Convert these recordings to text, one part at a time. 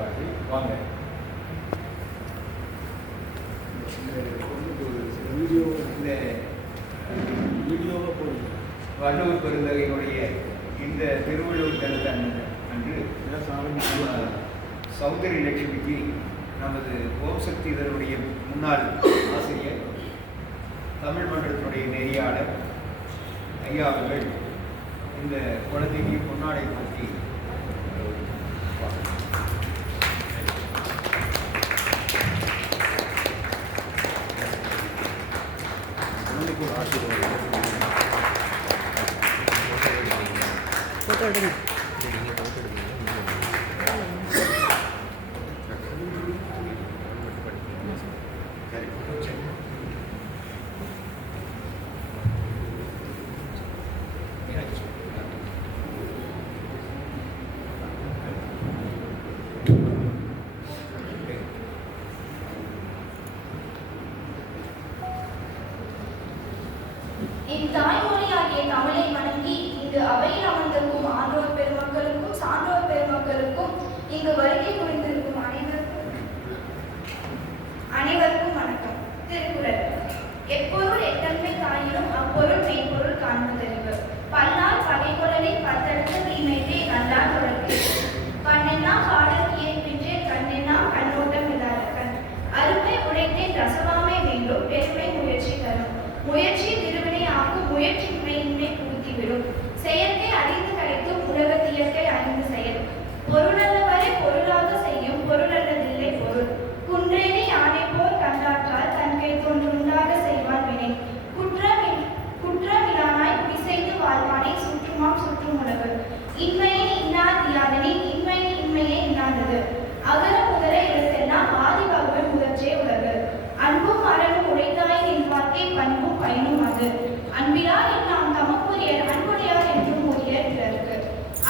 வாழ்க்கை வாங்க. இந்த வீடியோவை போடுங்க. வள்ளுவர் பெருந்தகையினுடைய இந்த திருவள்ளுவர் தினத்தை அன்று சௌந்தரி லட்சுமிக்கு நமது ஓம் சக்தி இதனுடைய முன்னாள் ஆசிரியர், தமிழ் மன்றத்தினுடைய நெறியாளர் ஐயா அவர்கள் இந்த குழந்தைக்கு பொன்னாடை பற்றி फोटो எடுங்க. என் தாய்மொழியாகிய தமிழை வணங்கி இங்கு அவையில் அமர்ந்திருக்கும் ஆண்டோர் பெருமக்களுக்கும் சான்றோர் பெருமக்களுக்கும் இங்கு வருகை புரிந்திருக்கும் அனைவருக்கும் வணக்கம். திருக்குறள். எப்பொருள் எத்தன்மை தாயிலும் அப்பொருள் மெய்ப்பொருள் காண்பதறிவு. பல்லால் பகைக்குழலில் பத்தெடுத்த தீமைத்தே கண்டால் தொடர்பு. கண்ணென்னா பாடல் இயற்பின்றே கண்ணென்னா கண்ணோட்டம் இல்லாத கண். அருமை உடைத்தேன் ரசவாமை வேண்டும் பெருமை முயற்சி தரும். முயற்சி திருவினை ஆகும் முயற்சியின்மை புகுத்திவிடும். செயற்கை அறிந்து கிடைத்தும் உலகத் இயற்கை அறிந்து செயல். பொருளல்லவரை பொருளாக செய்யும் பொருளல்லதில்லை பொருள். குன்றேறி யானை போல் கண்டாற்றால் தன்கை தோன்றுண்டாக செய்வான் வினை. குற்றமிலானாய் பிசைந்து வாழ்வானை சுற்றுமாம் சுற்றும் உலகு. இன்மையை இன்னாதியாதனின் இன்மையை இன்மையே இன்னாதது. அகர முதல எழுத்தெல்லாம் ஆதி பகவன் முதற்றே உலகு. அன்பும் அறனும் உடைத்தாய் என் வாழ்க்கை பண்பும் பயனும் அது. அன்பிலார் நாம் தமக்குரியர் அன்புடையார் என்றும் உரியர் பிறருக்கு.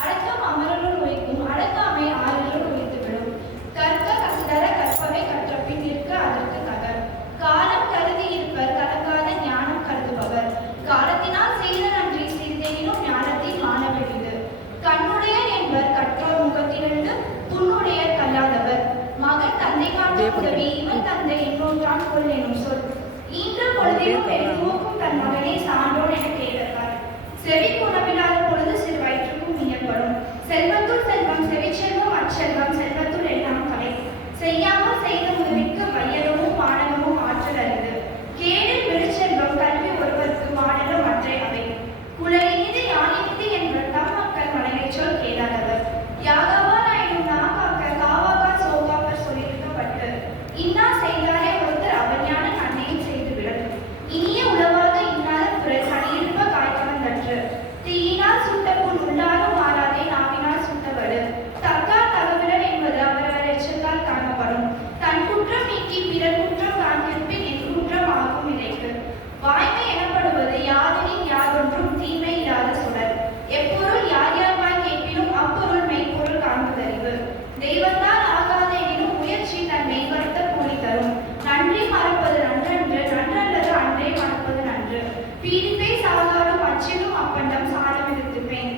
அடக்கம் அமரலுள் உழைக்கும் அடக்காமை ஆறுதலுள் உழைத்துவிடும். கற்க கசிதர கற்பவை கற்றபின் நிற்க அதற்கு கதர். காலம் கருதி இருப்பர் கலங்காத ஞானம் கருதுபவர். காலத்தினால் செய்த நன்றி சிறிதெனினும் ஞானத்தில் மாண பெரிது. கண்ணுடையர் என்பர் கற்றோர் முகத்திலிருந்து துண்ணுடையர் கல்லாதவர். மகன் தந்தை காட்ட உதவி இவன் தந்தை இன்னொன்றான் கொள் எனும் சொல். ஈன்ற பொழுதிலும் பெருதுவோக்கும் தன் மகனே சான்றோன் என கேட்பார். செவி குணமில்லாத பொழுது சிறு வயிற்றுக்கும் வியப்படும். செல்வத்துள் செல்வம் செவிச்செல்வம் அச்செல்வம் செல்வத்துள் எல்லாம் கலை. செய்யாமல் செய்த உதவிக்கு வையகமும் மாணகமும் ஆற்றல் அறிது. கேடில் விழுச்செல்வம் கல்வி ஒருவருக்கு மாடலும் மற்றை அவை. குழலினிது யானினிது என்ற தம் மக்கள் மனைவை சொல் கேளாதவர். யாகாவாராயினும் நாகாக்க காவாகா சோகாப்பர் சொல்லியிருக்கப்பட்டு இன்னா செய்தாரே ஒருத்தர் அவஞான நன்மையும் செய்துவிடும். இனிய உளவாக இன்னாத குரல் கனியிருப்ப காய்கவன் தற்று. தீயினால் சுட்ட புண் உள்ளாலும் மாறாதே நாவினால் சுட்டவடு. தக்கார் தகவிலன் என்பது அவரவர் எச்சத்தால் காணப்படும். தன் குற்றம் நீக்கி பிறர் குற்றம் காண்பிற்பின் என் குற்றம் ஆகும் இலைக்கு. வாய்மை எனப்படுவது யாதெனின் யாதொன்றும் தீமை இல்லாத சுடர். எப்பொருள் யார் யார்வாய் கேட்பினும் அப்பொருள் மெய்ப்பொருள் காண்பதறிவு. தெய்வத்தால் ஆகாத எனினும் முயற்சி தன் மெய்வர்த்த கூலி தரும். நன்றி மறப்பது நன்றன்று நன்றல்லது அன்றே மறப்பது நன்று. பீடிப்பை சாகாடும் அச்சிலும் அப்பண்டம் சாலம் இருத்துப்பேன்.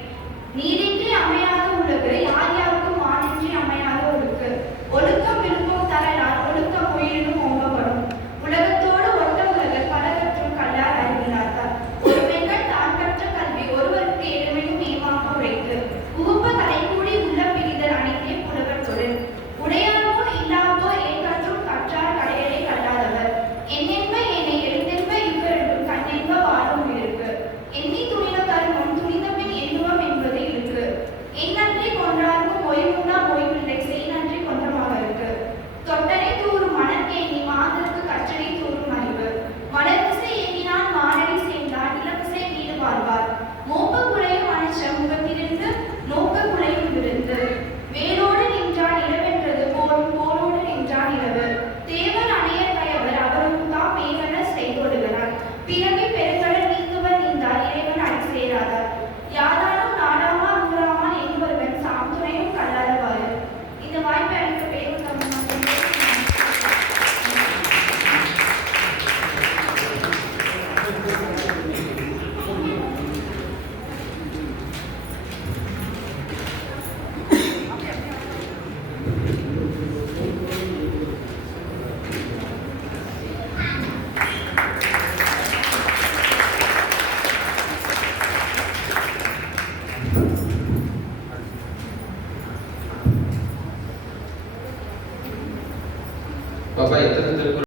நீரின்றி அமையாத உலகு யார் யாருக்கும் மானின்றி அமையாத ஒழுக்கு. ஒழுக்கம் விருப்பம் தரலால் ஒழுக்கம் உயிரினும் ஓம்பப்படும். உலகத்தோடு ஒத்த உலகில் பலகற்றும் கல்லார் அறிவிலாத்தார். ஒரு பெண்கள் தான் கற்ற கல்வி ஒருவருக்கு எளிமையும் ஏமாக்க உழைத்து உகுப்ப தலைக்கூடி உள்ள பிரிதல் அனைத்தே புலவர் தொழில். பாப்பா எத்தனை திருக்குறள்